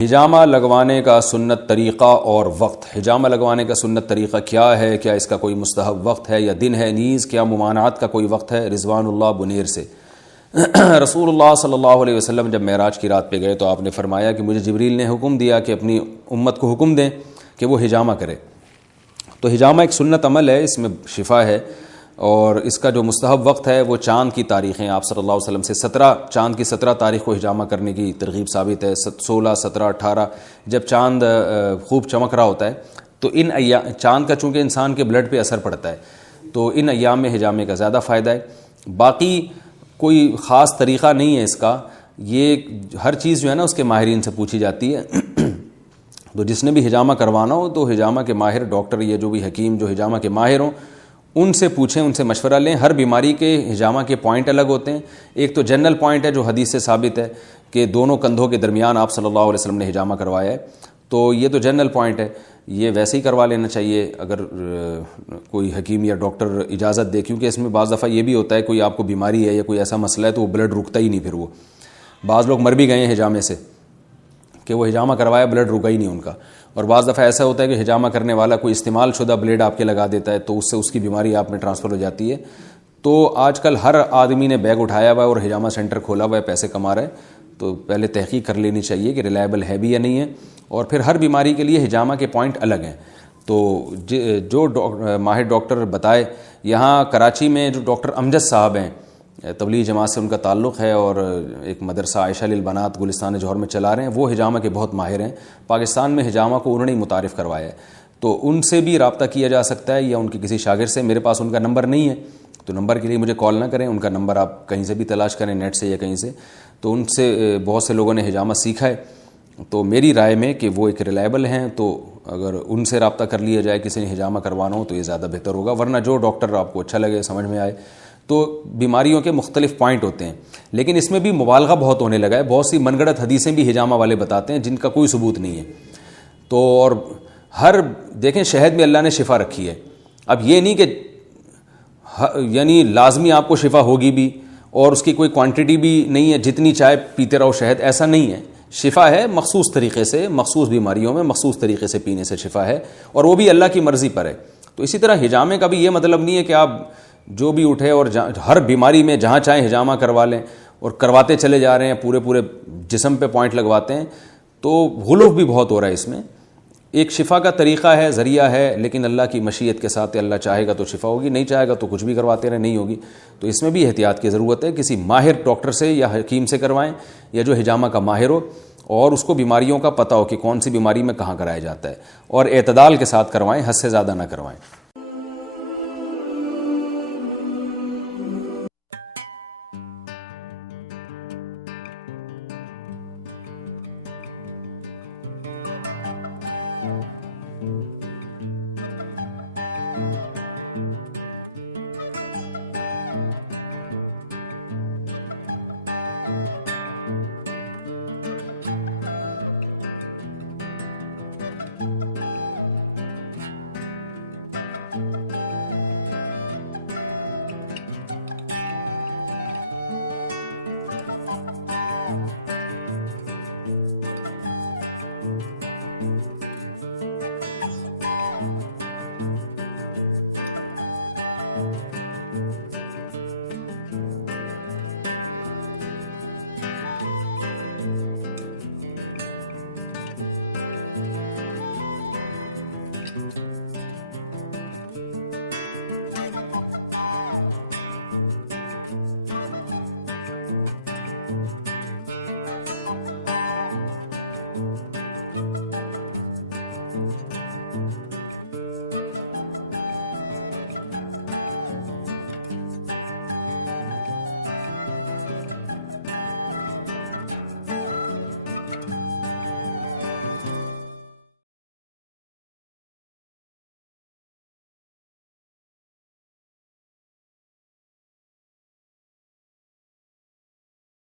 ہجامہ لگوانے کا سنت طریقہ اور وقت۔ ہجامہ لگوانے کا سنت طریقہ کیا ہے؟ کیا اس کا کوئی مستحب وقت ہے یا دن ہے؟ نیز کیا ممانعات کا کوئی وقت ہے؟ رضوان اللہ بنیر سے۔ رسول اللہ صلی اللہ علیہ وسلم جب معراج کی رات پہ گئے تو آپ نے فرمایا کہ مجھے جبریل نے حکم دیا کہ اپنی امت کو حکم دیں کہ وہ ہجامہ کرے۔ تو ہجامہ ایک سنت عمل ہے، اس میں شفا ہے، اور اس کا جو مستحب وقت ہے وہ چاند کی تاریخیں آپ صلی اللہ علیہ وسلم سے چاند کی 17 تاریخ کو ہجامہ کرنے کی ترغیب ثابت ہے۔ 16، 17، 18 جب چاند خوب چمک رہا ہوتا ہے تو ان چاند کا چونکہ انسان کے بلڈ پہ اثر پڑتا ہے تو ان ایام میں ہجامے کا زیادہ فائدہ ہے۔ باقی کوئی خاص طریقہ نہیں ہے اس کا، یہ ہر چیز جو ہے نا اس کے ماہرین سے پوچھی جاتی ہے۔ تو جس نے بھی ہجامہ کروانا ہو تو ہجامہ کے ماہر ڈاکٹر یا جو بھی حکیم جو ہجامہ کے ماہر ہوں ان سے پوچھیں، ان سے مشورہ لیں۔ ہر بیماری کے ہجامہ کے پوائنٹ الگ ہوتے ہیں۔ ایک تو جنرل پوائنٹ ہے جو حدیث سے ثابت ہے کہ دونوں کندھوں کے درمیان آپ صلی اللہ علیہ وسلم نے ہجامہ کروایا ہے، تو یہ تو جنرل پوائنٹ ہے، یہ ویسے ہی کروا لینا چاہیے اگر کوئی حکیم یا ڈاکٹر اجازت دے، کیونکہ اس میں بعض دفعہ یہ بھی ہوتا ہے کوئی آپ کو بیماری ہے یا کوئی ایسا مسئلہ ہے تو وہ بلڈ رکتا ہی نہیں، پھر وہ بعض لوگ مر بھی گئے ہیں ہجامے سے کہ وہ ہجامہ کروایا بلڈ رکا ہی نہیں ان کا، اور بعض دفعہ ایسا ہوتا ہے کہ ہجامہ کرنے والا کوئی استعمال شدہ بلیڈ آپ کے لگا دیتا ہے تو اس سے اس کی بیماری آپ میں ٹرانسفر ہو جاتی ہے۔ تو آج کل ہر آدمی نے بیگ اٹھایا ہوا ہے اور ہجامہ سینٹر کھولا ہوا ہے، پیسے کما رہا ہے، تو پہلے تحقیق کر لینی چاہیے کہ ریلائبل ہے بھی یا نہیں ہے، اور پھر ہر بیماری کے لیے ہجامہ کے پوائنٹ الگ ہیں۔ تو جو ماہر ڈاکٹر بتائے، یہاں کراچی میں جو ڈاکٹر امجد صاحب ہیں، تبلیغ جماعت سے ان کا تعلق ہے اور ایک مدرسہ عائشہ للبنات گلستان جوہر میں چلا رہے ہیں، وہ ہجامہ کے بہت ماہر ہیں، پاکستان میں ہجامہ کو انہوں نے متعارف کروایا ہے، تو ان سے بھی رابطہ کیا جا سکتا ہے یا ان کے کسی شاگرد سے۔ میرے پاس ان کا نمبر نہیں ہے تو نمبر کے لیے مجھے کال نہ کریں، ان کا نمبر آپ کہیں سے بھی تلاش کریں، نیٹ سے یا کہیں سے، تو ان سے بہت سے لوگوں نے ہجامہ سیکھا ہے، تو میری رائے میں کہ وہ ایک ریلائبل ہیں، تو اگر ان سے رابطہ کر لیا جائے کسی نے ہجامہ کروانا ہو تو یہ زیادہ بہتر ہوگا، ورنہ جو ڈاکٹر آپ کو اچھا لگے، سمجھ میں آئے۔ تو بیماریوں کے مختلف پوائنٹ ہوتے ہیں، لیکن اس میں بھی مبالغہ بہت ہونے لگا ہے، بہت سی من گھڑت حدیثیں بھی ہجامہ والے بتاتے ہیں جن کا کوئی ثبوت نہیں ہے۔ تو اور دیکھیں شہد میں اللہ نے شفا رکھی ہے، اب یہ نہیں کہ یعنی لازمی آپ کو شفا ہوگی بھی اور اس کی کوئی کوانٹٹی بھی نہیں ہے، جتنی چائے پیتے رہو شہد، ایسا نہیں ہے۔ شفا ہے مخصوص طریقے سے، مخصوص بیماریوں میں مخصوص طریقے سے پینے سے شفا ہے، اور وہ بھی اللہ کی مرضی پر ہے۔ تو اسی طرح ہجامے کا بھی یہ مطلب نہیں ہے کہ آپ جو بھی اٹھے اور ہر بیماری میں جہاں چاہیں ہجامہ کروا لیں اور کرواتے چلے جا رہے ہیں، پورے جسم پہ پوائنٹ لگواتے ہیں، تو غلو بھی بہت ہو رہا ہے اس میں۔ ایک شفا کا طریقہ ہے، ذریعہ ہے، لیکن اللہ کی مشیت کے ساتھ اللہ چاہے گا تو شفا ہوگی، نہیں چاہے گا تو کچھ بھی کرواتے رہے، نہیں ہوگی۔ تو اس میں بھی احتیاط کی ضرورت ہے، کسی ماہر ڈاکٹر سے یا حکیم سے کروائیں یا جو ہجامہ کا ماہر ہو اور اس کو بیماریوں کا پتہ ہو کہ کون سی بیماری میں کہاں کرایا جاتا ہے، اور اعتدال کے ساتھ کروائیں، حد سے زیادہ نہ کروائیں۔